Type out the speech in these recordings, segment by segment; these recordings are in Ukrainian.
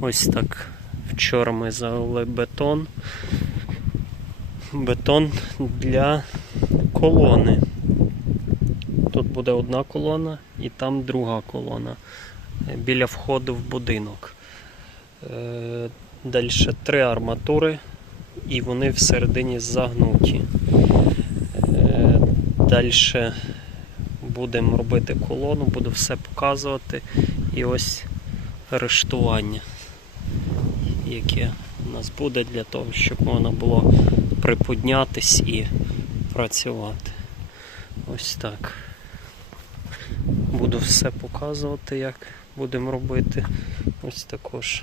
Ось так. Вчора ми залили бетон. Бетон для колони. Тут буде одна колона і там друга колона е, біля входу в будинок. Е, Далі три арматури, і вони всередині загнуті. Далі будемо робити колону, буду все показувати. І ось рештування, яке у нас буде для того, щоб можна було приподнятись і працювати. Ось так. Буду все показувати, як будемо робити. Ось також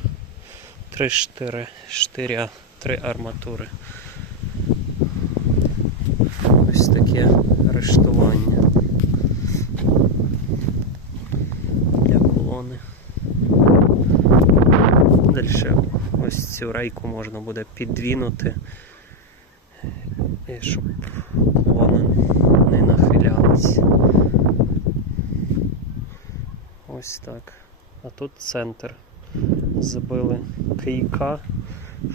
три штири, штиря, три арматури. Ось таке рештування для колони. Далі ось цю рейку можна буде підвінути, щоб колона не нахилялась. Ось так. А тут центр. Забили кийка,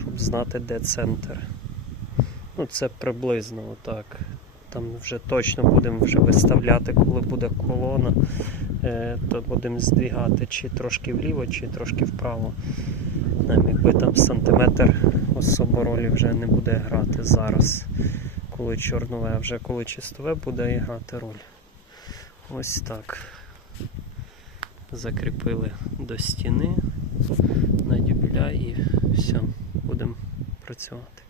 щоб знати, де центр. Ну, це приблизно отак. Там вже точно будемо вже виставляти, коли буде колона, то будемо здвігати чи трошки вліво, чи трошки вправо. Нам якби там сантиметр особо ролі вже не буде грати зараз, коли чорнове, а вже коли чистове буде грати роль. Ось так. Закріпили до стіни на дюбеля і все, будемо працювати.